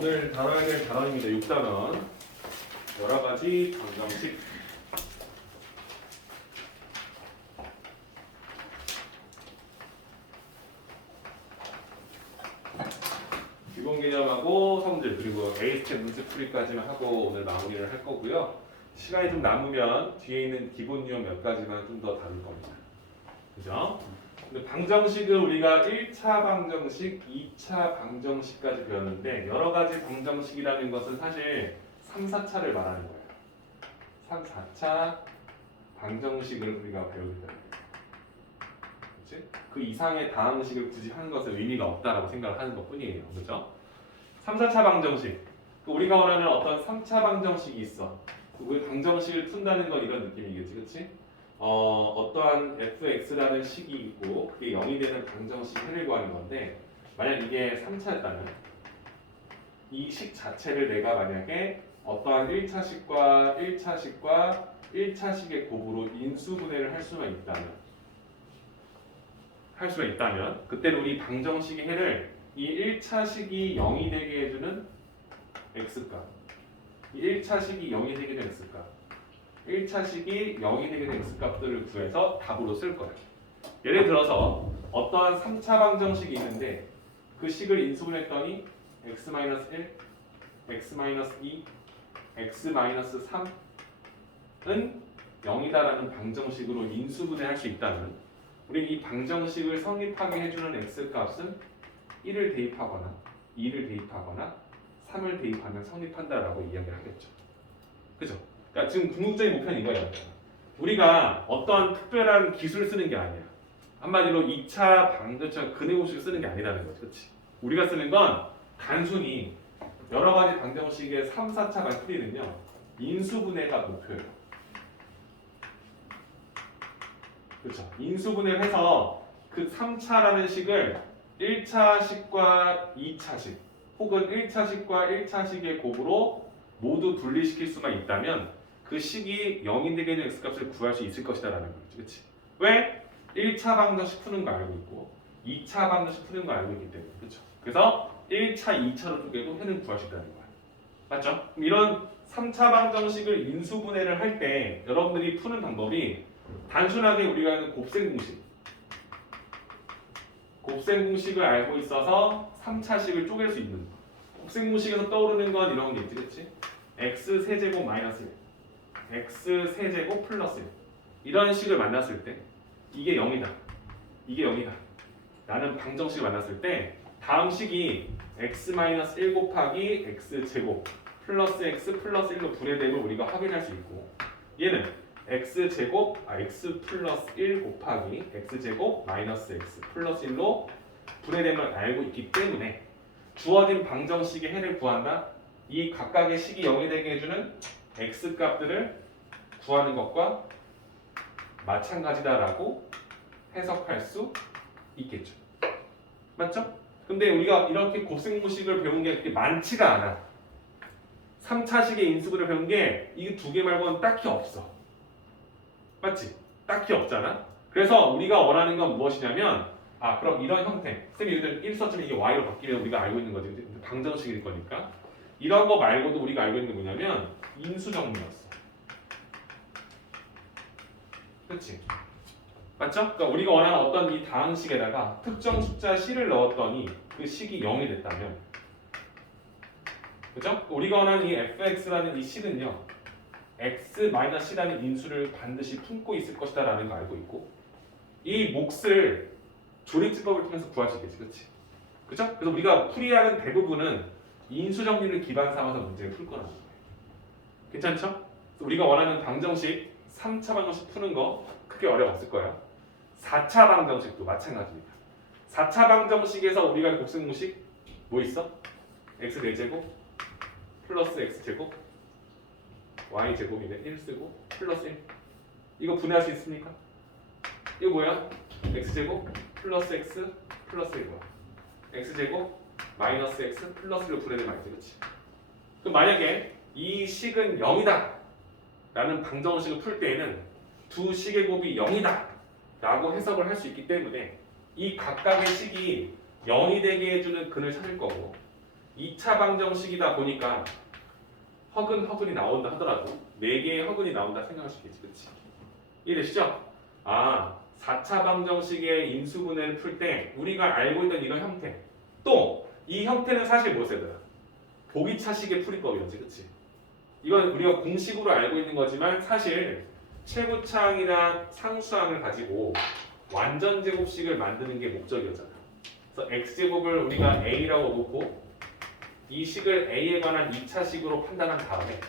오늘 다뤄야 될 단원입니다. 6단원. 여러 가지 방정식. 기본 개념하고 성질 그리고 A스텝 문제풀이까지만 하고 오늘 마무리를 할 거고요. 시간이 좀 남으면 뒤에 있는 기본 유형 몇 가지만 좀 더 다룰 겁니다. 그죠? 근데 방정식을 우리가 1차 방정식, 2차 방정식까지 배웠는데 여러 가지 방정식이라는 것은 사실 3, 4차를 말하는 거예요. 3, 4차 방정식을 우리가 배우게 됩니다. 그치? 그 이상의 다항식을 굳이 하는 것은 의미가 없다라고 생각을 하는 것 뿐이에요. 그죠? 3, 4차 방정식. 우리가 원하는 어떤 3차 방정식이 있어. 우리 방정식을 푼다는 건 이런 느낌이겠지. 그치? 어떠한 fx라는 식이 있고 그게 0이 되는 방정식 해를 구하는 건데 만약 이게 3차였다면 이 식 자체를 내가 만약에 어떠한 1차식과 1차식과 1차식의 곱으로 인수분해를 할 수가 있다면 그때는 우리 방정식의 해를 이 1차식이 0이 되게 해주는 x값 이 1차식이 0이 되게 되는 x값 1차식이 0이 되게 된 x값들을 구해서 답으로 쓸 거예요. 예를 들어서 어떠한 3차 방정식이 있는데 그 식을 인수분했더니 x-1, x-2, x-3은 0이다라는 방정식으로 인수분해할 수 있다면 우리 이 방정식을 성립하게 해주는 x값은 1을 대입하거나 2를 대입하거나 3을 대입하면 성립한다라고 이야기를 하겠죠. 그죠? 그러니까 지금 궁극적인 목표는 이거예요. 우리가 어떠한 특별한 기술을 쓰는 게 아니야. 한마디로 2차 방정식 근해 공식을 쓰는 게 아니라는 거지. 그렇지? 우리가 쓰는 건 단순히 여러 가지 방정식의 3, 4차가 풀이는요. 인수분해가 목표예요. 그렇죠? 인수분해를 해서 그 3차라는 식을 1차식과 2차식 혹은 1차식과 1차식의 곱으로 모두 분리시킬 수만 있다면 그 식이 0이 되게 되는 x값을 구할 수 있을 것이다 라는 거지. 그치? 왜? 1차 방정식 푸는 거 알고 있고 2차 방정식 푸는 거 알고 있기 때문에. 그렇죠? 그래서 1차, 2차로 쪼개도 해는 구할 수 있다는 거야. 맞죠? 그럼 이런 3차 방정식을 인수분해를 할 때 여러분들이 푸는 방법이 단순하게 우리가 하는 곱셈 공식을 알고 있어서 3차식을 쪼갤 수 있는 거. 곱셈 공식에서 떠오르는 건 이런 게 있지. 그치? x 세제곱 마이너스 1 x 세제곱 플러스 1 이런 식을 만났을 때 이게 0이다 이게 0이다 라는 방정식을 만났을 때 다음 식이 x-1 곱하기 x제곱 플러스 x 플러스 1로 분해됨을 우리가 확인할 수 있고 얘는 x 플러스 1 곱하기 x제곱 마이너스 x 플러스 1로 분해됨을 알고 있기 때문에 주어진 방정식의 해를 구한다. 이 각각의 식이 0이 되게 해주는 x값들을 구하는 것과 마찬가지다라고 해석할 수 있겠죠. 맞죠? 근데 우리가 이렇게 곱셈공식을 배운 게 그렇게 많지가 않아. 3차식의 인수분을 배운 게 이 두 개 말고는 딱히 없어. 맞지? 딱히 없잖아. 그래서 우리가 원하는 건 무엇이냐면 그럼 이런 형태 쌤이 예를 들어 1 썼지만 이게 y로 바뀌면 우리가 알고 있는 거지. 방정식일 거니까 이런 거 말고도 우리가 알고 있는 게 뭐냐면 인수정리였어. 그렇지? 맞죠? 그러니까 우리가 원하는 어떤 이 다항식에다가 특정 숫자 c를 넣었더니 그 식이 0이 됐다면 그죠? 우리가 원하는 이 fx라는 이 c는요 x-c라는 인수를 반드시 품고 있을 것이다 라는 거 알고 있고 이 몫을 조립지법을 통해서 구할 수 있겠지. 그치? 그죠? 그래서 우리가 풀이하는 대부분은 인수정리를 기반 삼아서 문제를 풀 거라는 거예요. 괜찮죠? 우리가 원하는 방정식 3차 방정식 푸는 거 크게 어려움 없을 거예요. 4차 방정식도 마찬가지입니다. 4차 방정식에서 우리가 곱셈공식 뭐 있어? x 4제곱 플러스 x제곱 y제곱이네 1 쓰고 플러스 1 이거 분해할 수 있습니까? 이거 뭐야? x제곱 플러스 x 플러스 1이야. x제곱 마이너스 x 플러스 1로 분해되면 알지, 그렇지? 그럼 만약에 이 식은 0이다 라는 방정식을 풀 때에는 두 식의 곱이 0이다 라고 해석을 할 수 있기 때문에 이 각각의 식이 0이 되게 해주는 근을 찾을 거고 2차 방정식이다 보니까 허근이 나온다 하더라도 4개의 허근이 나온다 생각할 수 있겠지. 그치? 이해되시죠? 4차 방정식의 인수분해를 풀 때 우리가 알고 있던 이런 형태, 또 이 형태는 사실 뭐였어요? 보기차식의 풀이법이었지. 그치? 이건 우리가 공식으로 알고 있는 거지만 사실 최고차항이나 상수항을 가지고 완전 제곱식을 만드는 게 목적이었잖아. 그래서 x제곱을 우리가 a라고 놓고 이 식을 a에 관한 2차식으로 판단한 다음에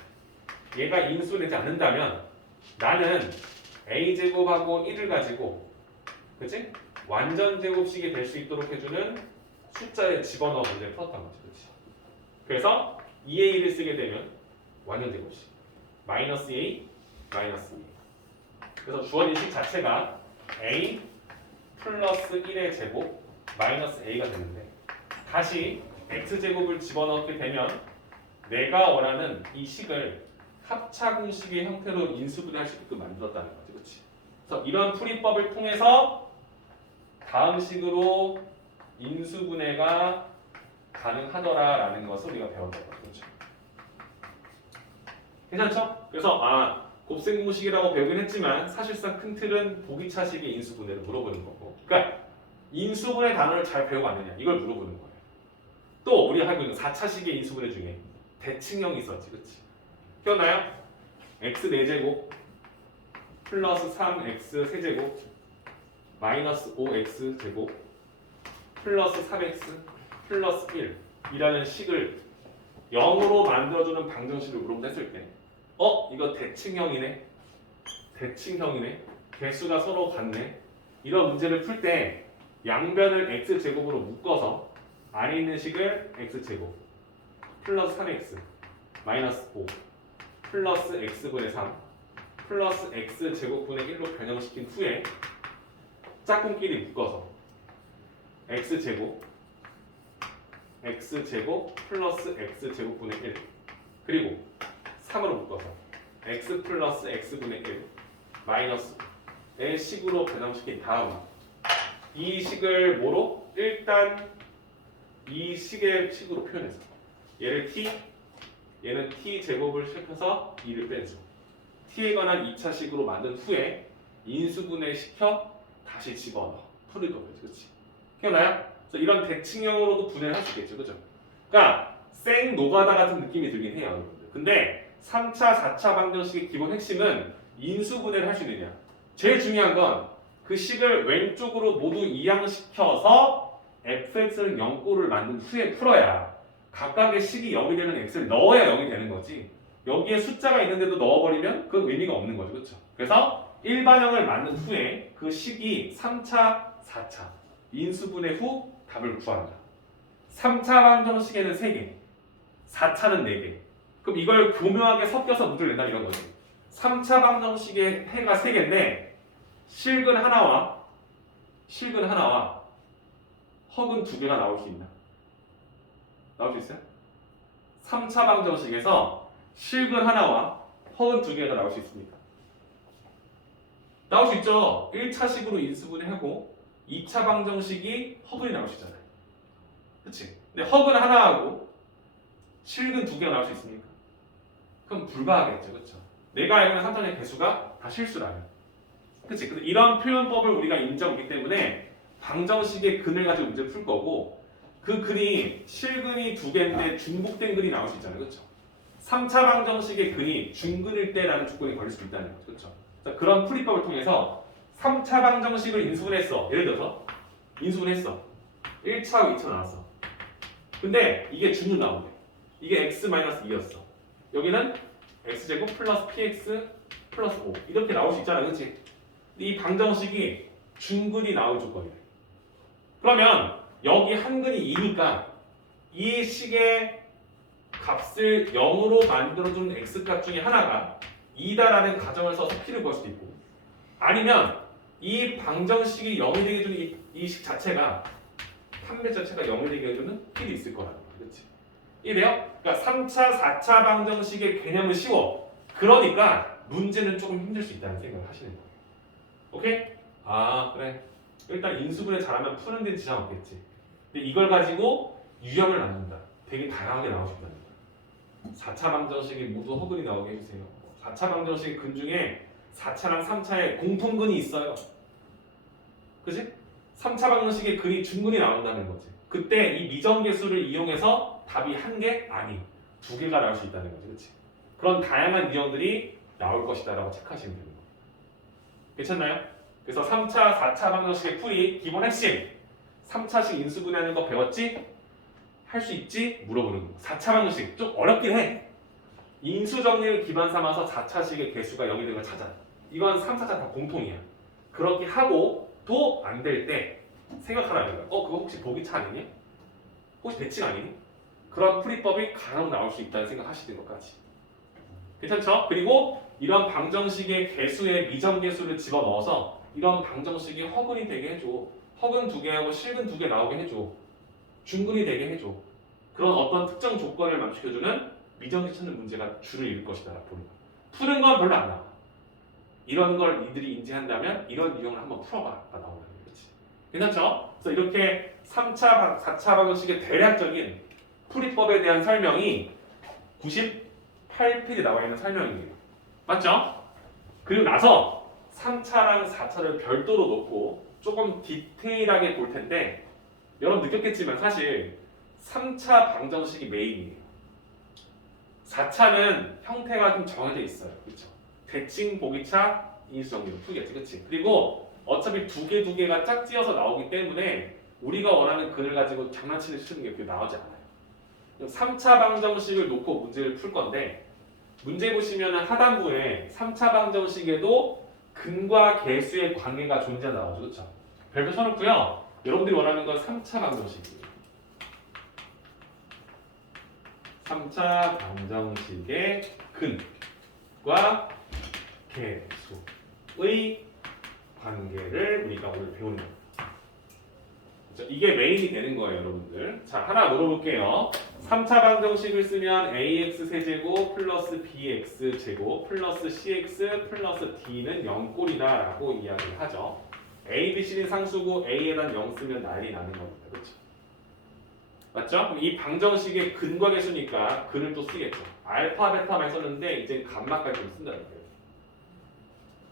얘가 인수되지 않는다면 나는 a제곱하고 1을 가지고 그치? 완전 제곱식이 될 수 있도록 해주는 숫자에 집어넣어 문제를 풀었단 거지. 그치? 그래서 2의 1을 쓰게 되면 완전 제곱식 마이너스 a 마이너스 2. 그래서 주어진 식 자체가 a 플러스 1의 제곱 마이너스 a가 되는데 다시 x제곱을 집어넣게 되면 내가 원하는 이 식을 합차공식의 형태로 인수분해할 수 있게끔 만들었다는 거지. 그렇지? 그래서 이런 풀이법을 통해서 다음 식으로 인수분해가 가능하더라라는 것을 우리가 배웠던 거죠. 그렇죠? 괜찮죠? 그래서 곱셈공식이라고 배우긴 했지만 사실상 큰 틀은 보기차식의 인수분해를 물어보는 거고, 그러니까 인수분해 단어를 잘 배워갔느냐 이걸 물어보는 거예요. 또 우리가 알고 있는 4차식의 인수분해 중에 대칭형이 있었지. 그치? 기억나요? x 4제곱 플러스 3x 세제곱 마이너스 5x 제곱 플러스 3x 플러스 1 이라는 식을 0으로 만들어주는 방정식을 물어본다 했을 때 이거 대칭형이네 개수가 서로 같네 이런 문제를 풀 때 양변을 x제곱으로 묶어서 안에 있는 식을 x제곱 플러스 3x 마이너스 5 플러스 x분의 3 플러스 x제곱분의 1로 변형시킨 후에 짝꿍끼리 묶어서 x제곱 플러스 x제곱분의 1 그리고 3으로 묶어서 x 플러스 x분의 1 마이너스의 식으로 변형시킨 다음 이 식을 뭐로? 일단 이 식의 식으로 표현해서 얘를 t 얘는 t제곱을 시켜서 2를 빼줘. t에 관한 2차식으로 만든 후에 인수분해 시켜 다시 집어넣어. 풀을 거예요. 그렇지? 기억나요? 그래서 이런 대칭형으로도 분해를 할 수 있겠죠. 그죠? 그러니까 생 노가다 같은 느낌이 들긴 해요. 여러분들. 근데 3차, 4차 방정식의 기본 핵심은 인수분해를 할 수 있느냐. 제일 중요한 건 그 식을 왼쪽으로 모두 이항시켜서 fx는 0꼴을 만든 후에 풀어야 각각의 식이 0이 되는 x를 넣어야 0이 되는 거지. 여기에 숫자가 있는데도 넣어버리면 그건 의미가 없는 거죠. 그렇죠? 그래서 일반형을 만든 후에 그 식이 3차, 4차 인수분해 후 답을 구한다. 3차 방정식에는 3개, 4차는 4개. 그럼 이걸 교묘하게 섞여서 문제를 낸다 이런 거지. 3차 방정식의 해가 3개인데 실근 하나와 허근 2개가 나올 수 있나? 나올 수 있어요? 3차 방정식에서 실근 하나와 허근 2개가 나올 수 있습니까? 나올 수 있죠. 1차식으로 인수분해하고 2차 방정식이 허근이 나올 수 있잖아요. 그치? 근데 허근 하나하고 실근 2개가 나올 수 있습니까? 그럼 불가하겠죠. 그쵸? 내가 알고 있는 3차의 개수가 다 실수라면. 그치? 근데 이런 표현법을 우리가 인정하기 때문에 방정식의 근을 가지고 문제를 풀 거고 그 근이 실근이 2개인데 중복된 근이 나올 수 있잖아요. 그쵸? 3차 방정식의 근이 중근일 때라는 조건이 걸릴 수 있다는 거죠. 그쵸? 그런 풀이법을 통해서 3차 방정식을 인수분했어. 예를 들어서 인수분했어. 1차하고 2차 나왔어. 근데 이게 중근 나오네. 이게 x-2였어. 여기는 x제곱 플러스 px 플러스 5 이렇게 나올 수 있잖아. 그치? 이 방정식이 중근이 나올 조건이래. 그러면 여기 한 근이 2니까 이 식의 값을 0으로 만들어주는 x값 중에 하나가 2다라는 가정을 써서 p를 구할 수도 있고 아니면 이 방정식이 0이 되게 해주는 이 식 자체가 판매 자체가 0이 되게 해주는 p이 있을 거라는 거야. 그렇지? 이래요? 그러니까 3차, 4차 방정식의 개념은 쉬워. 그러니까 문제는 조금 힘들 수 있다는 생각을 하시는 거예요. 오케이? 그래. 일단 인수분해 잘하면 푸는 데는 지장 없겠지. 근데 이걸 가지고 유형을 나눈다. 되게 다양하게 나올 수 있다는 거예요. 4차 방정식이 모두 허근이 나오게 해주세요. 4차 방정식 근 중에 4차랑 3차에 공통근이 있어요. 그치? 3차 방정식의 근이 중근이 나온다는 거지. 그때 이 미정계수를 이용해서 답이 한 개? 아니, 두 개가 나올 수 있다는 거지. 그치? 그런 다양한 유형들이 나올 것이다 라고 체크하시면 되는 거예요. 괜찮나요? 그래서 3차, 4차 방정식의 풀이 기본 핵심 3차식 인수분해하는 거 배웠지? 할 수 있지? 물어보는 거. 4차 방정식 좀 어렵긴 해. 인수 정리를 기반 삼아서 4차식의 개수가 0이 되는 걸 찾아. 이건 3, 4차 다 공통이야. 그렇게 하고 도 안 될 때 생각하라는 거야. 그거 혹시 보기차 아니니? 혹시 대칭 아니니? 그런 풀이법이 간혹 나올 수 있다는 생각하시는 것까지. 괜찮죠? 그리고 이런 방정식의 개수에 미정계수를 집어넣어서 이런 방정식이 허근이 되게 해줘. 허근 2개하고 실근 2개 나오게 해줘. 중근이 되게 해줘. 그런 어떤 특정 조건을 만족해주는 미정계 찾는 문제가 줄을 이룰 것이다. 푸는 건 별로 안 나와. 이런 걸 이들이 인지한다면 이런 유형을 한번 풀어봐. 나오는 거지. 괜찮죠? 그래서 이렇게 3차, 4차 방정식의 대략적인 풀이법에 대한 설명이 98페이지에 나와 있는 설명이에요. 맞죠? 그리고 나서 3차랑 4차를 별도로 놓고 조금 디테일하게 볼 텐데 여러분 느꼈겠지만 사실 3차 방정식이 메인이에요. 4차는 형태가 좀 정해져 있어요. 그렇죠? 대칭, 보기차, 인수정리로 풀겠지. 그렇지? 그리고 어차피 두 개가 짝지어서 나오기 때문에 우리가 원하는 근을 가지고 장난치는 시는 게 그렇게 나오지 않아요. 3차 방정식을 놓고 문제를 풀 건데 문제 보시면 하단부에 3차 방정식에도 근과 개수의 관계가 존재한다 나오죠. 그렇죠? 별표 쳐놓고요. 여러분들이 원하는 건 3차 방정식이에요. 3차 방정식의 근과 개수의 관계를 우리가 오늘 배우는 거예요. 그렇죠? 이게 메인이 되는 거예요, 여러분들. 자, 하나 물어볼게요. 3차 방정식을 쓰면 ax 세제곱 플러스 bx 제곱 플러스 cx 플러스 d는 0꼴이다 라고 이야기를 하죠. a, b, c는 상수고 a에다 0 쓰면 난리 나는 겁니다. 그렇죠? 맞죠? 그럼 이 방정식의 근과 개수니까 근을 또 쓰겠죠. 알파, 베타 많이 썼는데 이제 감마까지 좀 쓴다는 거예요.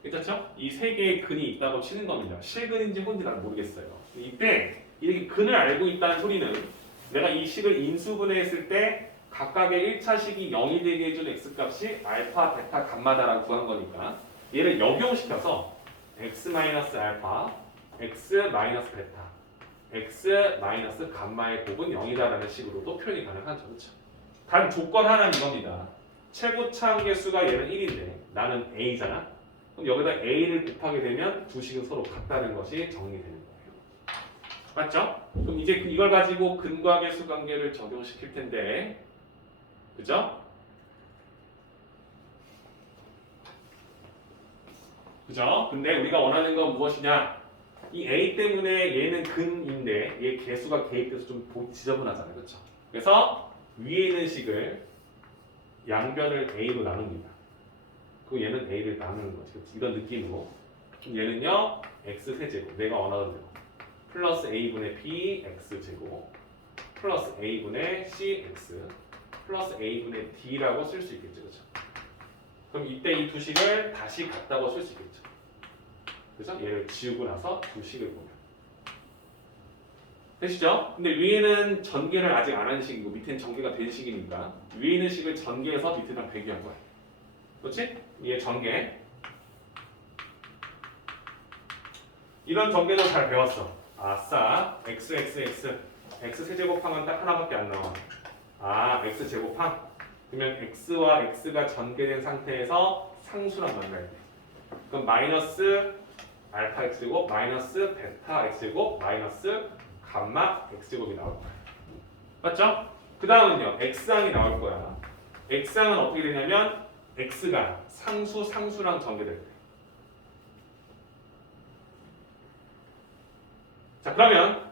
괜찮죠? 이 세 개의 근이 있다고 치는 겁니다. 실근인지 혼인지 난 모르겠어요. 이때 이렇게 근을 알고 있다는 소리는 내가 이 식을 인수분해했을 때 각각의 1차식이 0이 되게 해준 x값이 알파, 베타, 감마다라고 구한 거니까 얘를 역용시켜서 x-알파, x-베타, x-감마의 곱은 0이다라는 식으로도 표현이 가능하죠. 그렇죠? 단 조건 하나는 이겁니다. 최고차 함계수가 얘는 1인데 나는 a잖아. 그럼 여기다 a를 곱하게 되면 두 식은 서로 같다는 것이 정리되는 거예요. 맞죠? 그럼 이제 이걸 가지고 근과 개수 관계를 적용시킬 텐데, 그죠? 그죠? 근데 우리가 원하는 건 무엇이냐? 이 a 때문에 얘는 근인데 얘 개수가 개입돼서 좀 지저분하잖아요. 그렇죠? 그래서 위에 있는 식을 양변을 a로 나눕니다. 그리고 얘는 a를 나누는 거지. 그렇지? 이런 느낌으로. 그럼 얘는요 x 세제곱 내가 원하는 대로 플러스 a분의 b x제곱 플러스 a분의 cx 플러스 a분의 d라고 쓸 수 있겠죠. 그렇죠? 그럼 이때 이 두 식을 다시 같다고 쓸 수 있겠죠. 그래서 얘를 지우고 나서 두 식을 보면 되시죠? 근데 위에는 전개를 아직 안 한 식이고 밑에는 전개가 된 식이니까 위에 있는 식을 전개해서 밑에랑 배교한 거야. 그렇지? 얘 전개. 이런 전개도 잘 배웠어. 아싸, x 세제곱항은 딱 하나밖에 안 나와. 아, x 제곱항? 그러면 x와 x가 전개된 상태에서 상수랑 만날 때 그럼 마이너스 알파 x제곱 마이너스 베타 x제곱 마이너스 감마 x제곱이 나올 거야. 맞죠? 그 다음은요 x항이 나올 거야. x항은 어떻게 되냐면 x가 상수랑 전개될 때. 자 그러면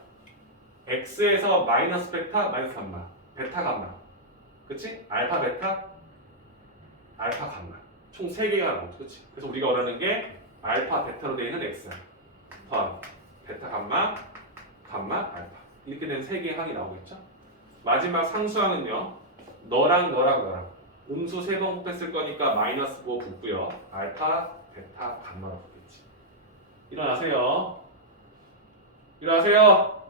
x에서 마이너스 베타 마이너스 감마 베타 감마 그치? 알파 베타 알파 감마 총 3개가 나오죠. 그치? 그래서 우리가 원하는 게 알파 베타로 되어 있는 x 더하기 베타 감마 알파 이렇게 된 3개의 항이 나오겠죠? 마지막 상수항은요. 너랑 음수 3번 곱했을 거니까 마이너스 5 붙고요. 알파, 베타, 감마로 붙겠지. 일어나세요. 일어나세요.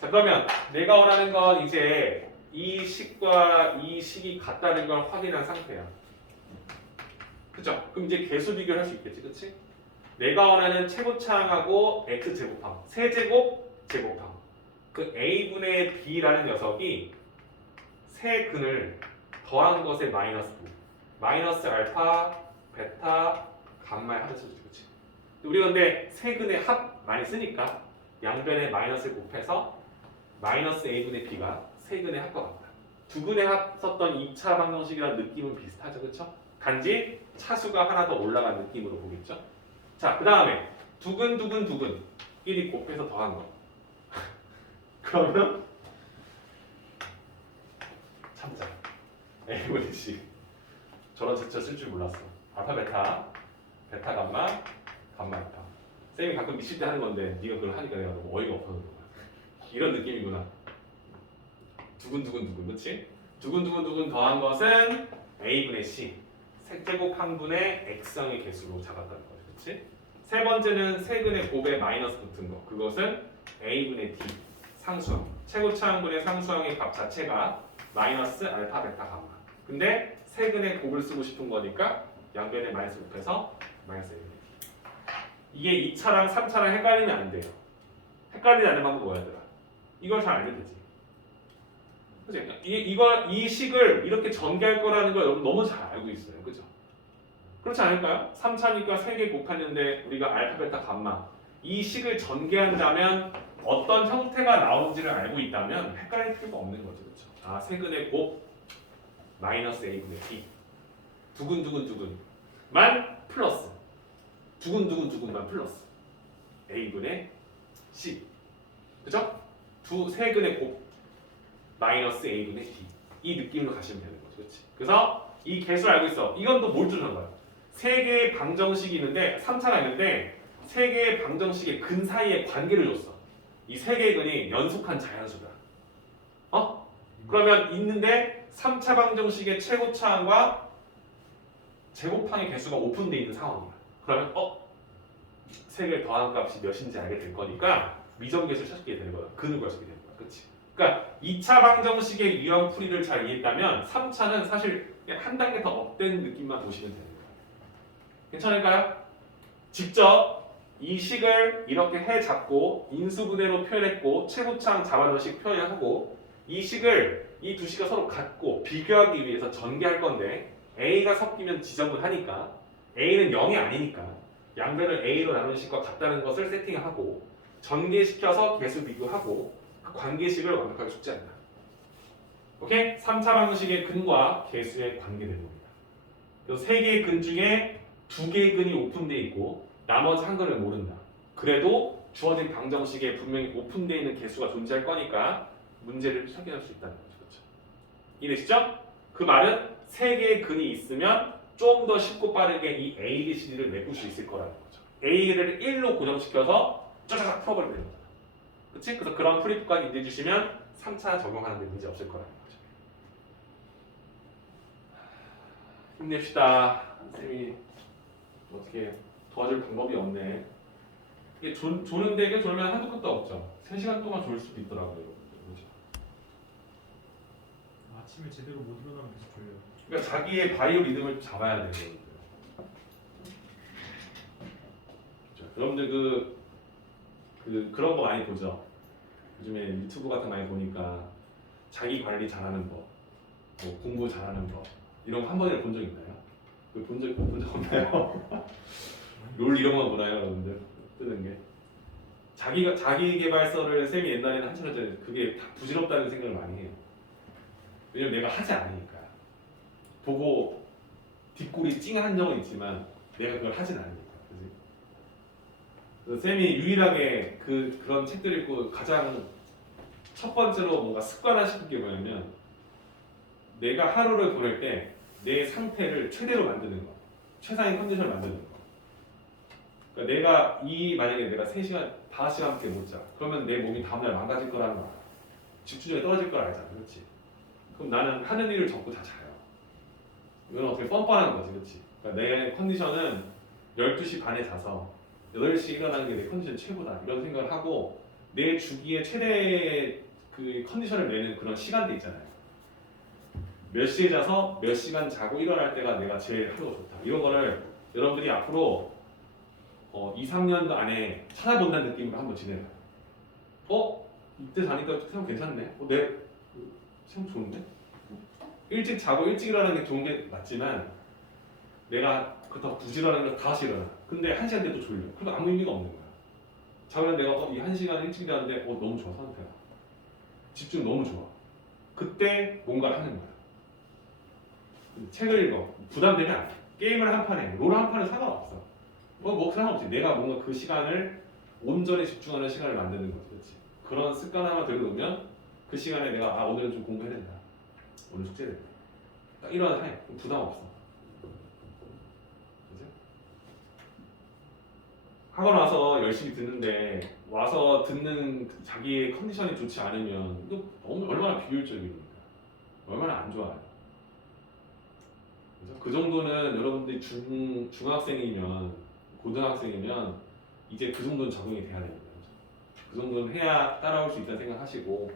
자, 그러면 내가 원하는 건 이제 이 식과 이 식이 같다는 걸 확인한 상태야. 그죠? 그럼 이제 개수 비교를 할 수 있겠지, 그치? 내가 원하는 최고차항하고 x제곱항, 세제곱, 제곱항. 그 a분의 b라는 녀석이 세 근을 더한 것의 마이너스 9. 마이너스 알파, 베타, 감마의 합을 써주지, 그치? 우리 근데 세 근의 합 많이 쓰니까 양변에 마이너스를 곱해서 마이너스 a분의 b가 세 근의 합과 같다. 두 근의 합 썼던 2차 방정식이랑 느낌은 비슷하죠, 그쵸? 단지 차수가 하나 더 올라간 느낌으로 보겠죠? 자, 그 다음에 두근 1이 곱해서 더한 거. 그러면 참자. A분의 C. 저런 제쳐 쓸 줄 몰랐어. 알파 베타, 베타 감마, 감마 알파. 쌤이 가끔 미칠 때 하는 건데 네가 그걸 하니까 내가 너무 어이가 없어서 그런 거야. 이런 느낌이구나. 두근, 그렇지? 두근 더한 것은 A분의 C. 색제곱 항분의 X항의 개수로 잡았다는 거지, 그렇지? 세 번째는 세근의 곱에 마이너스 붙은 거. 그것은 A분의 D. 상수항. 최고차항분의 상수항의 값 자체가 마이너스 알파, 베타, 감마. 근데 세근의 곱을 쓰고 싶은 거니까 양변에 마이너스 곱해서 마이너스 A분의 D. 이게 2차랑 3차랑 헷갈리면 안 돼요. 헷갈리지 않는 방법 뭐야, 얘들아? 이걸 잘 알면 되지. 그치? 이 식을 이렇게 전개할 거라는 걸 여러분 너무 잘 알고 있어요. 그죠? 그렇지 않을까요? 3차니까 3개 곱했는데 우리가 알파, 베타, 감마 이 식을 전개한다면 어떤 형태가 나오는지를 알고 있다면 헷갈릴 필요가 없는 거죠. 그렇죠? 아, 세근의 곱 마이너스 a분의 b 두근만 플러스 두근만 플러스 a분의 c 그죠? 세근의 곱 마이너스 a분의 d 이 느낌으로 가시면 되는 거죠. 그렇지? 그래서 이 개수를 알고 있어. 이건 또 뭘 주는 거야? 세 개의 방정식이 있는데 3차가 있는데 세 개의 방정식의 근 사이의 관계를 줬어. 이 세 개의 근이 연속한 자연수다. 그러면 있는데 3차 방정식의 최고차항과 제곱항의 개수가 오픈되어 있는 상황이야. 그러면 세 개를 더한 값이 몇인지 알게 될 거니까 미정계수를 찾게 되는 거야. 근을 구할 수 있게 되는 거야. 그렇지? 그러니까 2차 방정식의 유형 풀이를 잘 이해했다면 3차는 사실 그냥 한 단계 더 업된 느낌만 보시면 되는 거예요. 괜찮을까요? 직접 이 식을 이렇게 해 잡고 인수분해로 표현했고 최고차항 잡아넣으식 표현하고 이 식을 이 두 식이 서로 같고 비교하기 위해서 전개할 건데 A가 섞이면 지정을 하니까 A는 0이 아니니까 양변을 A로 나눈 식과 같다는 것을 세팅하고 전개시켜서 개수 비교하고 그 관계식을 완벽하게 숙지 한다. 오케이? 3차 방식의 근과 개수의 관계되는 겁니다. 그래서 3개의 근 중에 2개의 근이 오픈되어 있고 나머지 한 근을 모른다. 그래도 주어진 방정식에 분명히 오픈되어 있는 개수가 존재할 거니까 문제를 해결할 수 있다는 거죠. 그렇죠? 이해되시죠? 그 말은 3개의 근이 있으면 좀 더 쉽고 빠르게 이 A, B, C, D를 메꿀 수 있을 거라는 거죠. A를 1로 고정시켜서 짜자작 풀어버리면 되는 거죠. 그치? 그래서 그런 프리프까지 인지해 주시면 3차 적용하는 데 문제 없을 거라는 거죠. 힘냅시다. 선생님이 어떻게 도와줄 방법이 없네. 이게 조는데 이게 졸면 한도 끝도 없죠. 3시간 동안 졸 수도 있더라고요. 그렇죠? 아침에 제대로 못 일어나면 계속 졸려요. 그러니까 자기의 바이오 리듬을 잡아야 돼요. 여러분들 그런 거 많이 보죠. 요즘에 유튜브 같은 거 많이 보니까 자기 관리 잘하는 법, 뭐 공부 잘하는 법 이런 거 한 번에 본 적 있나요? 본 적 없나요? 롤 이런 거 보나요, 여러분들? 뜨는 게 자기 개발서를 쌤이 옛날에는 한참 전에 그게 다 부질없다는 생각을 많이 해요. 왜냐면 내가 하지 않으니까 보고 뒷골이 찡한 적은 있지만 내가 그걸 하진 않으니까. 그치? 그래서 쌤이 유일하게 그런 책들 읽고 가장 첫 번째로 뭔가 습관화시킨 게 뭐냐면 내가 하루를 보낼 때 내 상태를 최대로 만드는 거, 최상의 컨디션을 만드는 거. 그러니까 만약에 내가 3시간, 5시간밖에 못 자. 그러면 내 몸이 다음날 망가질 거라는 거야. 집중력이 떨어질 걸 알잖아, 그렇지? 그럼 나는 하는 일을 접고 다 자요. 이건 어떻게 뻔뻔한 거지, 그렇지? 그러니까 내 컨디션은 12시 반에 자서 8시 일어나는 게 내 컨디션 최고다 이런 생각을 하고 내 주기의 최대 그 컨디션을 내는 그런 시간대 있잖아요. 몇 시에 자서 몇 시간 자고 일어날 때가 내가 제일 하루가 좋다. 이런 거를 여러분들이 앞으로 2, 3년 안에 찾아본다는 느낌으로 한번 지내봐요. 이때 자니까 생각 괜찮네. 내 생각 좋은데? 일찍 자고 일찍 일어나는 게 좋은 게 맞지만 내가 그렇다고 부지런하면 5시 일어나. 근데 1시간 뒤에 또 졸려. 그럼 아무 의미가 없는 거야. 자면 내가 이 1시간 일찍 일어났는데 너무 좋아 상태가. 집중 너무 좋아. 그때 뭔가를 하는 거야. 책을 읽어. 부담되면 안 돼. 게임을 한 판에, 롤 한 판에 상관없어. 뭐 상관없지. 내가 뭔가 그 시간을 온전히 집중하는 시간을 만드는 거지. 그렇지? 그런 습관 하나 들여놓으면 그 시간에 내가 오늘은 좀 공부해야 된다. 오늘 숙제야 된다. 딱 일어나서 해. 부담 없어. 그치? 하고 나서 열심히 듣는데 와서 듣는 자기의 컨디션이 좋지 않으면 이거 너무 얼마나 비효율적입니까? 얼마나 안 좋아요. 그죠? 그 정도는 여러분들이 중학생이면 고등학생이면 이제 그 정도는 적응이 돼야 됩니다. 그 정도는 해야 따라올 수 있다는 생각하시고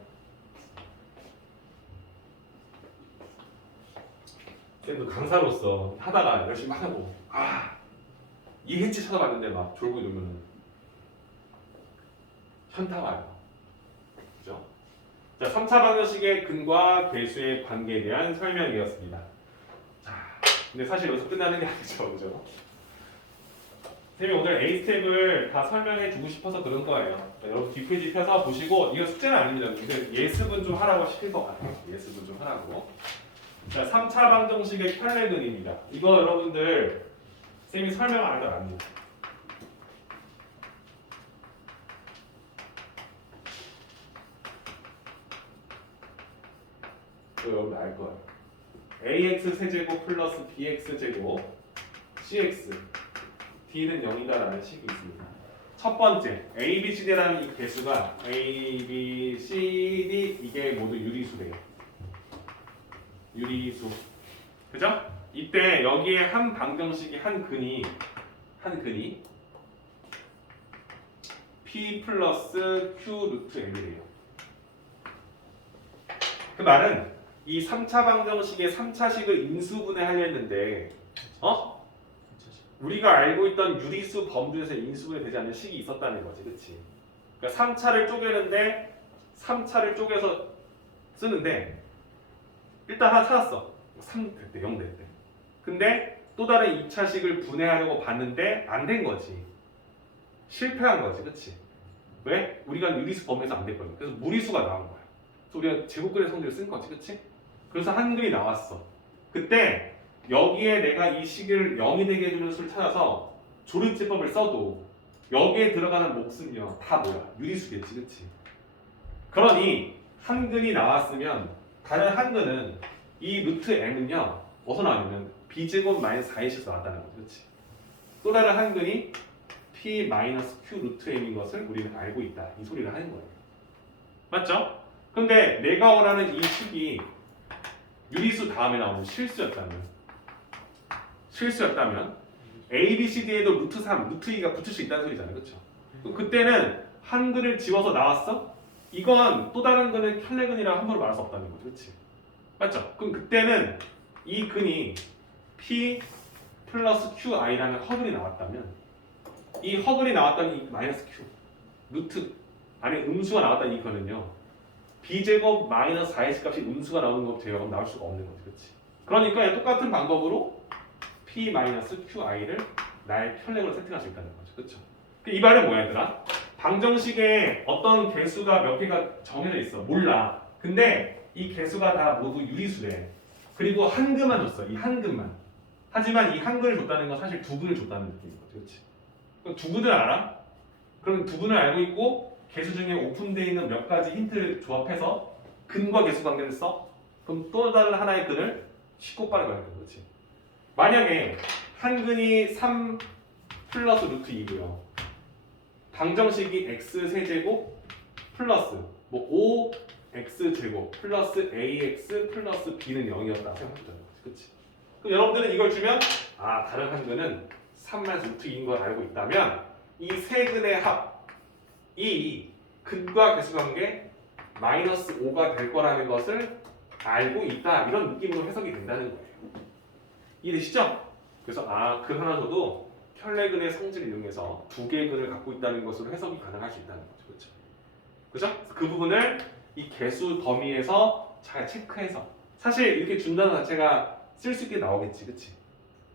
쌤도 강사로서 하다가 열심히 하고 이 해치 찾아봤는데 막 졸고 이러면 현타 와요. 그죠? 자, 3차 방정식의 근과 괴수의 관계에 대한 설명이었습니다. 자, 근데 사실 여기서 끝나는 게 아니죠. 그죠? 쌤이 오늘 A 스텝을 다 설명해 주고 싶어서 그런 거예요. 여러분 뒷페이지 펴서 보시고 이거 숙제는 아닙니다. 근데 예습은 좀 하라고 시킬 것 같아요. 예습은 좀 하라고. 자, 3차 방정식의 편례근입니다. 이거 여러분들 쌤이 설명 안 해도 압니다. 이거 여러분 알 거예요. ax 세제곱 플러스 bx 제곱 cx d는 0이다라는 식이 있습니다. 첫 번째 a, b, c, d라는 이 개수가 a, b, c, d 이게 모두 유리수래요. 유리수. 그죠? 이때 여기에 한 방정식이 한 근이 p 플러스 q 루트 m이래요. 그 말은 이 3차 방정식의 3차식을 인수분해 하려 했는데 우리가 알고 있던 유리수 범주에서 인수분해 되지 않는 식이 있었다는 거지. 그치? 그러니까 3차를 쪼개는데 3차를 쪼개서 쓰는데 일단 하나 찾았어. 3 됐대, 0 됐대. 근데 또 다른 2차식을 분해하려고 봤는데 안 된 거지. 실패한 거지. 그치? 왜? 우리가 유리수 범위에서 안 됐거든. 그래서 무리수가 나온 거야. 그래서 우리가 제곱근의 성질을 쓴 거지. 그치? 그래서 한글이 나왔어. 그때 여기에 내가 이 식을 0이 되게 해주는 수를 찾아서 조립제법을 써도 여기에 들어가는 몫은요 다 뭐야? 유리수겠지. 그치? 그러니 한근이 나왔으면 다른 한근은 이 루트 m은요 어디서 나왔냐면 b제곱 마이너스 4ac에서 나왔다는 거죠. 그치? 또 다른 한근이 p 마이너스 q 루트 m인 것을 우리는 알고 있다. 이 소리를 하는 거예요. 맞죠? 근데 내가 원하는 이 식이 유리수 다음에 나오는 실수였다면 A, B, C, D에도 루트 3, 루트 2가 붙을 수 있다는 소리잖아요. 그렇죠? 그때는 한근을 지워서 나왔어? 이건 또 다른 근을 편례근이라 함부로 말할 수 없다는 거죠. 그렇지? 맞죠? 그럼 그때는 이 근이 P 플러스 QI라는 허근이 나왔다면 이 허근이 나왔다는 이 마이너스 Q 루트 안에 음수가 나왔다는 이 거는요 B제곱 마이너스 4x 값이 음수가 나오는 것 제외하고 나올 수가 없는 거지. 그렇지? 그러니까 똑같은 방법으로 P 마이너스 QI를 나의 편례근으로 세팅할 수 있다는 거죠. 그렇죠? 이 말은 뭐야 얘들아? 방정식에 어떤 개수가 몇 개가 정해져 있어. 몰라. 근데 이 개수가 다 모두 유리수래. 그리고 한근만 줬어. 이 한근만. 하지만 이 한근을 줬다는 건 사실 두 근을 줬다는 느낌인 거죠. 그렇지? 그럼 두 근을 알아? 그럼 두 근을 알고 있고 개수 중에 오픈되어 있는 몇 가지 힌트를 조합해서 근과 개수 관계를 써? 그럼 또 다른 하나의 근을 쉽고 빠르게 알게 그렇지? 만약에 한 근이 3 플러스 루트 2고요. 방정식이 x 세제곱 플러스 5 x제곱 플러스 ax 플러스 b는 0이었다 생각했다는 거지. 그치? 그럼 여러분들은 이걸 주면 다른 한근은 3-루트2인 걸 알고 있다면 이 세 근의 합이 근과 개수 관계 마이너스 5가 될 거라는 것을 알고 있다. 이런 느낌으로 해석이 된다는 거예요. 이해되시죠? 그래서 근 하나 줘도 혈내근의 성질을 이용해서 두 개의 근을 갖고 있다는 것으로 해석이 가능할 수 있다는 거죠. 그렇죠? 그죠? 그 부분을 이 개수 더미에서 잘 체크해서 사실 이렇게 준다는 자체가 쓸 수 있게 나오겠지. 그치?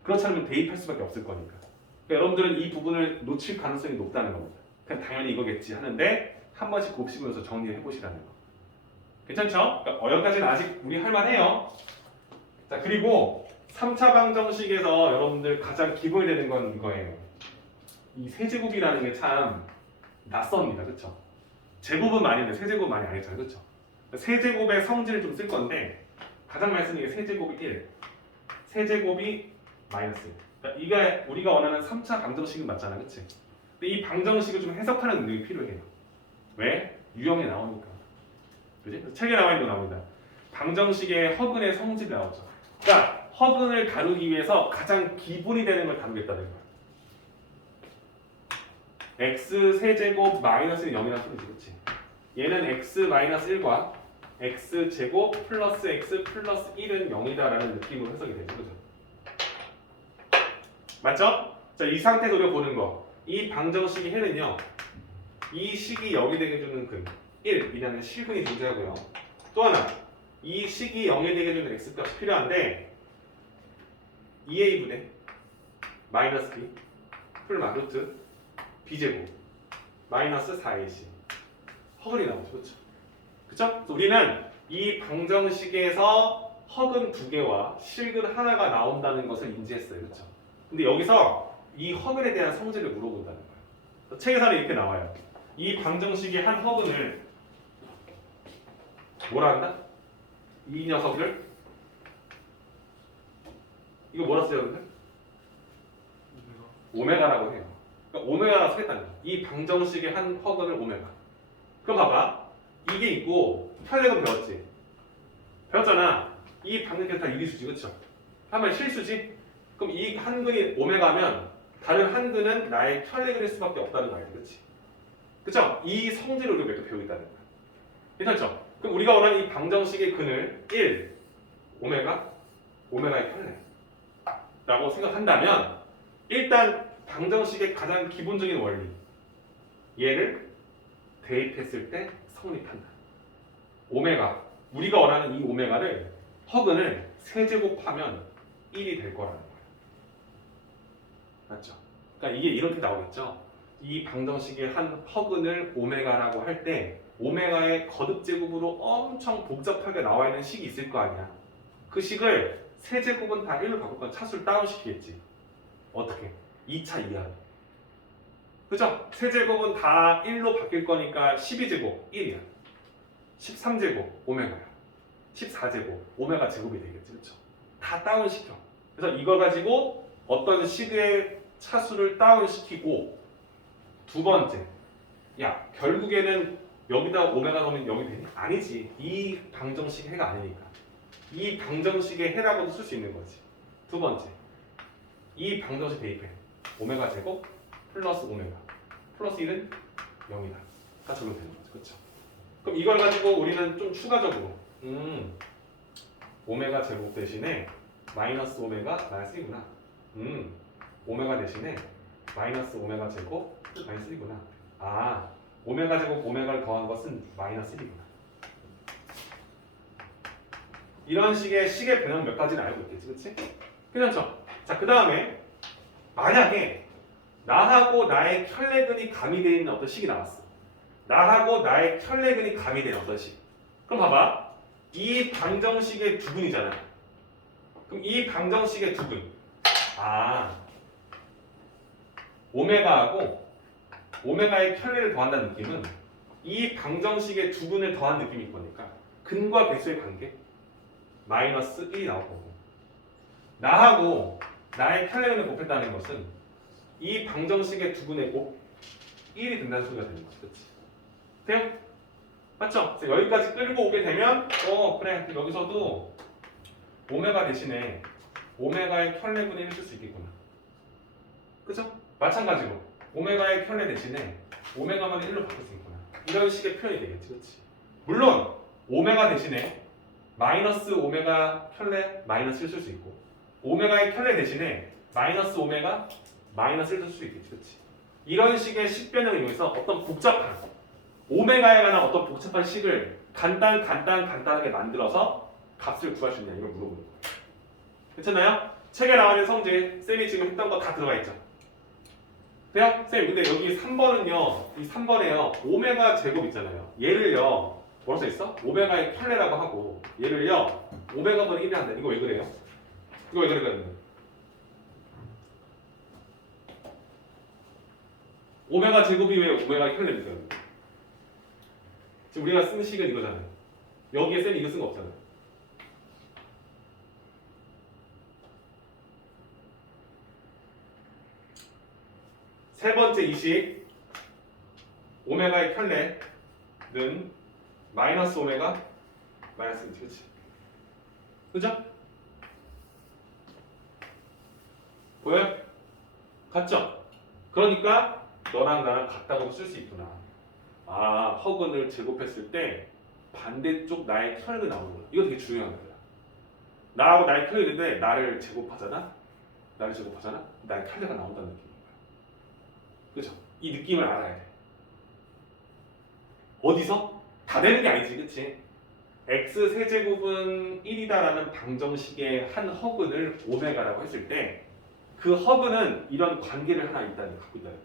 그렇지 않으면 대입할 수밖에 없을 거니까. 그러니까 여러분들은 이 부분을 놓칠 가능성이 높다는 겁니다. 그냥 당연히 이거겠지 하는데 한 번씩 곱씹으면서 정리를 해보시라는 거. 괜찮죠? 그러니까 여기까지는 아직 우리 할만해요. 자, 그리고 3차 방정식에서 여러분들 가장 기본이 되는 건 이거예요. 이 세제곱이라는 게 참 낯섭니다. 그쵸? 제곱은 많이 했는데 세제곱 많이 안 했잖아요. 그쵸? 세제곱의 성질을 좀 쓸 건데 가장 많이 쓰는 게 세제곱이 1, 세제곱이 마이너스 1. 그러니까 이게 우리가 원하는 3차 방정식은 맞잖아. 그치? 근데 이 방정식을 좀 해석하는 능력이 필요해요. 왜? 유형에 나오니까. 그지? 책에 나와 있는 거 나옵니다. 방정식의 허근의 성질이 나오죠. 그러니까 허근을 다루기 위해서 가장 기본이 되는 걸 다루겠다는 거야. x 세제곱 마이너스 0이라는 소리지. 그치? 얘는 x 마이너스 1과 x 제곱 플러스 x 플러스 1은 0이다라는 느낌으로 해석이 되죠. 그죠? 맞죠? 자, 이 상태에서 우리가 보는 거. 이 방정식의 해는요. 이 식이 0이 되게 해주는 근 1이라는 실근이 존재하고요. 또 하나. 이 식이 0이 되게 해주는 x값이 필요한데 2a분의 마이너스 b 풀마 루트 b제곱 마이너스 4ac 허근이 나오죠. 그렇죠? 그쵸? 그래서 우리는 이 방정식에서 허근 2개와 실근 하나가 나온다는 것을 인지했어요. 그렇죠? 근데 여기서 이 허근에 대한 성질을 물어본다는 거예요. 책에서는 이렇게 나와요. 이 방정식의 한 허근을 뭐라 한다? 이 녀석을 이거 뭐라 써요? 여러분들? 오메가라고 해요. 그러니까 오메가가 쓰겠다는 거예요. 이 방정식의 한 허근을 오메가. 그럼 봐봐. 이게 있고 혈액은 배웠지? 배웠잖아. 이 방정식은 다 유리수지. 그쵸? 하면 실수지? 그럼 이 한 근이 오메가면 다른 한 근은 나의 혈액일 수밖에 없다는 거 알지? 그치? 그쵸? 이 성질을 우리가 몇 개 배우고 있다는 거야. 괜찮죠? 그럼 우리가 원하는 이 방정식의 근을 1 오메가의 혈액 라고 생각한다면 일단 방정식의 가장 기본적인 원리 얘를 대입했을 때 성립한다. 오메가 우리가 원하는 이 오메가를 허근을 세제곱하면 1이 될 거라는 거예요. 맞죠? 그러니까 이게 이렇게 나오겠죠. 이 방정식의 한 허근을 오메가라고 할 때 오메가의 거듭제곱으로 엄청 복잡하게 나와 있는 식이 있을 거 아니야. 그 식을 세제곱은 다 1로 바꿀 건 차수를 다운시키겠지. 어떻게? 2차 이하로. 그죠? 세제곱은 다 1로 바뀔 거니까 12제곱 1이야. 13제곱 오메가야. 14제곱 오메가 제곱이 되겠지. 그렇죠? 다 다운시켜. 그래서 이걸 가지고 어떤 식의 차수를 다운시키고 두 번째 야 결국에는 여기다 오메가 넣으면 0이 되니? 아니지. 이 방정식 해가 아니니까. 이 방정식의 해라고도 쓸 수 있는 거지. 두 번째 이 방정식 대입해. 오메가 제곱 플러스 오메가 플러스 1은 0이다. 가 적용되는 거죠. 그렇죠? 그럼 이걸 가지고 우리는 좀 추가적으로 오메가 제곱 대신에 마이너스 오메가 마이너스 1이구나. 오메가 대신에 마이너스 오메가 제곱 마이너스 1이구나. 오메가 제곱 오메가를 더한 것은 마이너스 1이구나. 이런 식의 식의 변형 몇 가지는 알고 있겠지, 그렇지? 괜찮죠? 자, 그 다음에 만약에 나하고 나의 혈내근이 가미되어 있는 어떤 식이 나왔어. 나하고 나의 혈내근이 가미된 어떤 식. 그럼 봐봐. 이 방정식의 두 근이잖아. 그럼 이 방정식의 두 근. 오메가하고 오메가의 혈내를 더한다는 느낌은 이 방정식의 두 근을 더한 느낌일 거니까 근과 배수의 관계 마이너스 1이 나올 거고 나하고 나의 혈내근을 곱했다는 것은 이 방정식의 두 근의 곱 1이 된다는 소리가 되는 거지. 그렇지? 돼요? 맞죠? 그래서 여기까지 끌고 오게 되면 그래 여기서도 오메가 대신에 오메가의 켤레분의 1을 쓸 수 있겠구나. 그죠? 마찬가지로 오메가의 켤레 대신에 오메가만 1로 바꿀 수 있구나. 이런 식의 표현이 되겠지. 그렇지? 물론 오메가 대신에 마이너스 오메가 켤레 마이너스 1 쓸 수 있고 오메가의 켤레 대신에 마이너스 오메가 마이너스 1도 쓸 수 있겠지. 그렇지? 이런 식의 식변형을 이용해서 어떤 복잡한 오메가에 관한 어떤 복잡한 식을 간단하게 만들어서 값을 구할 수 있냐 이걸 물어보는 거예요. 괜찮나요? 책에 나와 있는 성질 쌤이 지금 했던 거 다 들어가 있죠. 돼요? 쌤 근데 여기 3번은요 이 3번에요 오메가 제곱 있잖아요. 얘를요 뭐라고 써있어? 오메가의 켤레라고 하고 얘를요 오메가분의 1이 한다. 이거 왜 그래요? 이거 왜 그러거든요? 오메가 제곱이 왜 오메가의 켤레입니까? 지금 우리가 쓴 식은 이거잖아요. 여기에 쌤이 이거 쓴 거 없잖아요. 세 번째 이식 오메가의 켤레는 마이너스 오메가 마이너스 1, 그렇지? 그죠? 보여요? 같죠? 그러니까 너랑 나랑 같다고 쓸 수 있구나. 아, 허근을 제곱했을 때 반대쪽 나의 켤레가 나오는 거야. 이거 되게 중요한 거야. 나하고 나의 켤레 있는데 나를 제곱하잖아? 나의 켤레가 나온다는 느낌인 거야. 그죠? 이 느낌을 알아야 돼. 어디서? 다 되는 게 아니지, 그치? x 세제곱은 1이다라는 방정식의 한 허근을 오메가라고 했을 때 그 허근은 이런 관계를 하나 갖고 있다는 거야.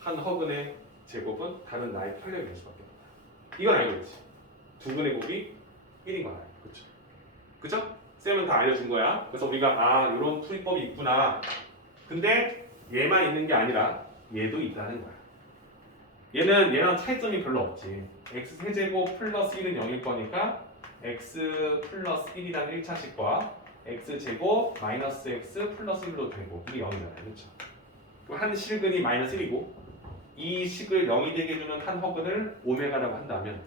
한 허근의 제곱은 다른 나의 켤레를 낼 수밖에 없다. 이건 알고 있지. 두 근의 곱이 1인 건 알고. 그렇죠? 그죠? 쌤은 다 알려준 거야. 그래서 우리가 이런 풀이법이 있구나. 근데 얘만 있는 게 아니라 얘도 있다는 거야. 얘랑 차이점이 별로 없지. x 세제곱 플러스 1은 0일 거니까 x 플러스 1이라는 1차식과 x 제곱 마이너스 x 플러스 1로 되고 이게 0이잖아요. 그렇죠? 그럼 한 실근이 마이너스 1이고 이 식을 0이 되게 해주는 한 허근을 오메가라고 한다면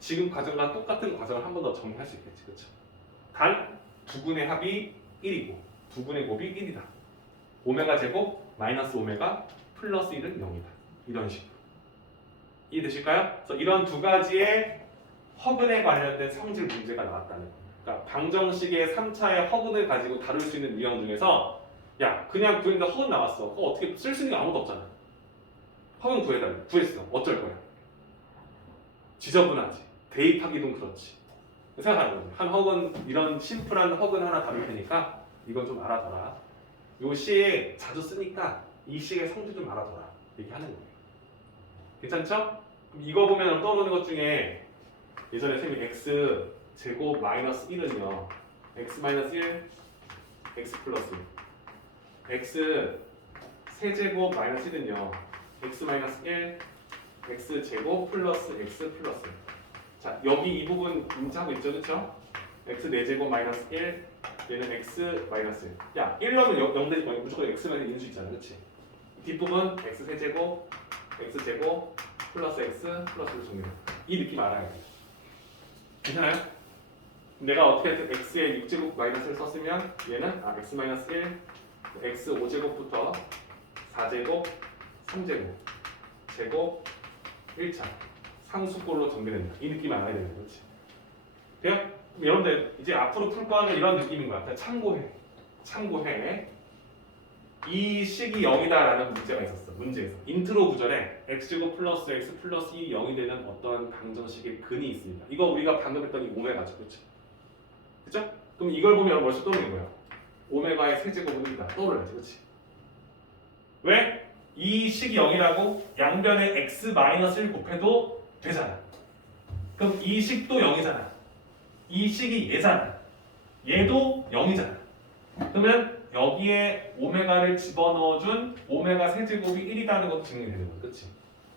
지금 과정과 똑같은 과정을 한 번 더 정리할 수 있겠지. 그렇죠? 단 두 근의 합이 1이고 두 근의 곱이 1이다. 오메가 제곱 마이너스 오메가 플러스 1은 0이다. 이런 식으로. 이해되실까요? 그래서 이런 두 가지의 허근에 관련된 성질 문제가 나왔다는 거예요. 그러니까 방정식의 3차의 허근을 가지고 다룰 수 있는 유형 중에서 야 그냥 구했는데 허근 나왔어. 그거 어떻게 쓸 수 있는 게 아무것도 없잖아. 허근 구해달래. 구했어. 어쩔 거야? 지저분하지. 대입하기도 그렇지. 생각하는 거지. 한 허근 이런 심플한 허근 하나 다룰 테니까 이건 좀 알아둬라. 요 시에 자주 쓰니까 이 식의 성질 좀 알아둬라. 얘기하는 거예요. 괜찮죠? 그럼 이거 보면 떠오르는 것 중에 예전에 쌤이 x 제곱 마이너스 1은요 x 마이너스 1 x 플러스 1 x 세제곱 마이너스 1은요 x 마이너스 1 x 제곱 플러스 x 플러스 1. 자 여기 이 부분 인지하고 있죠, 그렇죠? x 4제곱 마이너스 1 얘는 x 마이너스 1. 야 1 넣으면 0 되니까 무조건 x만 있는 수 있잖아, 그렇지? 뒷부분 x 세제곱 x 제곱 플러스 x 플러스로 정리해. 이 느낌 알아야 돼. 괜찮아요? 내가 어떻게 해서 x에 6제곱 마이너스를 썼으면 얘는 x 마이너스 1 x 5제곱부터 4제곱 3제곱 제곱 1차 상수꼴로 정리된다. 이 느낌 알아야 되는 거지. 돼요? 그럼 여러분들 이제 앞으로 풀 거는 이런 느낌인 거야. 그냥 참고해. 이 식이 0이다라는 문제가 있었어. 문제에서 인트로 구절에 x제곱 플러스 x 플러스 1이 0이 되는 어떤 방정식의 근이 있습니다. 이거 우리가 방금 했던 이 오메가죠. 그렇죠? 그럼 이걸 보면 벌써 떠오르는 거야. 오메가의 세제곱은 1이다. 떠오르지. 그렇지? 왜? 이 식이 0이라고 양변에 x-1 곱해도 되잖아. 그럼 이 식도 0이잖아. 이 식이 얘잖아. 얘도 0이잖아. 그러면 여기에 오메가를 집어넣어준 오메가 세제곱이 1이라는 것도 증명이 되는 거야. 그렇지?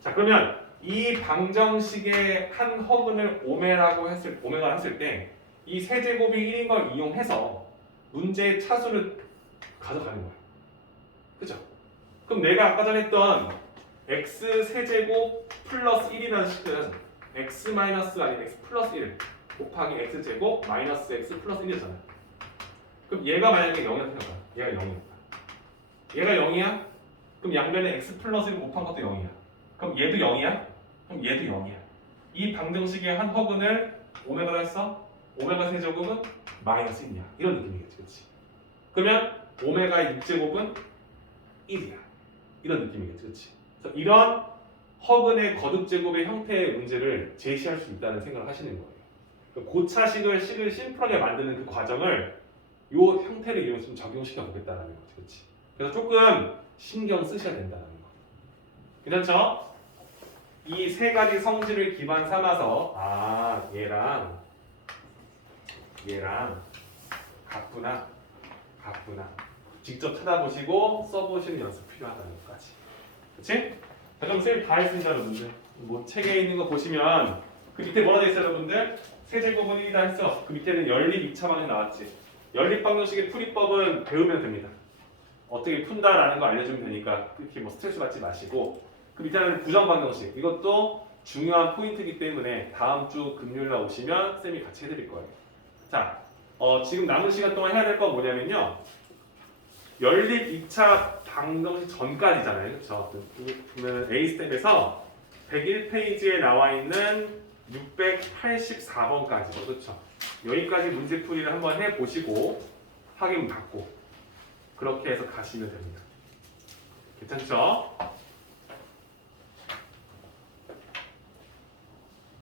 자 그러면 이 방정식의 한 허근을 오메가라고 했을 때 이 세제곱이 1인 걸 이용해서 문제의 차수를 가져가는 거야. 그죠? 그럼 내가 아까 전에 했던 x 세제곱 플러스 1이라는 식은 x 마이너스 아니면 x 플러스 1 곱하기 x제곱 마이너스 x 플러스 1이잖아. 그럼 얘가 만약에 0이라고 생각해봐. 얘가 0이었다. 얘가 0이야? 그럼 양변에 x 플러스 1 곱한 것도 0이야. 그럼 얘도 0이야? 그럼 얘도 0이야. 이 방정식의 한 허근을 오메가로 했어? 오메가 세제곱은 마이너스 1이야. 이런 느낌이겠지. 그렇지? 그러면 오메가 6제곱은 1이야. 이런 느낌이겠지. 그렇지? 그래서 이런 허근의 거듭제곱의 형태의 문제를 제시할 수 있다는 생각을 하시는 거예요. 고차식을 식을 심플하게 만드는 그 과정을 이 형태를 이용해서 좀 적용시켜 보겠다는 거지. 그렇지? 그래서 조금 신경 쓰셔야 된다는 거. 괜찮죠? 이 세 가지 성질을 기반 삼아서 얘랑 같구나 직접 찾아보시고 써보시는 연습 필요하다는 것까지. 그렇지? 자, 그럼 쌤이 다 했습니다, 여러분들. 뭐 책에 있는 거 보시면 그 밑에 뭐라 돼 있어요, 여러분들? 세제곱은 1이다 했어. 그 밑에는 연립 2차 방정식 나왔지. 연립 방정식의 풀이법은 배우면 됩니다. 어떻게 푼다라는 거 알려주면 되니까 그렇게 뭐 스트레스 받지 마시고, 그 밑에는 부정 방정식, 이것도 중요한 포인트이기 때문에 다음 주 금요일 날 오시면 쌤이 같이 해드릴 거예요. 자, 지금 남은 시간 동안 해야 될 건 뭐냐면요, 연립 2차 방정식 전까지잖아요. 그렇죠? 그러면 A스텝에서 101페이지에 나와 있는 684번까지, 그렇죠? 여기까지 문제풀이를 한번 해보시고 확인 받고 그렇게 해서 가시면 됩니다. 괜찮죠?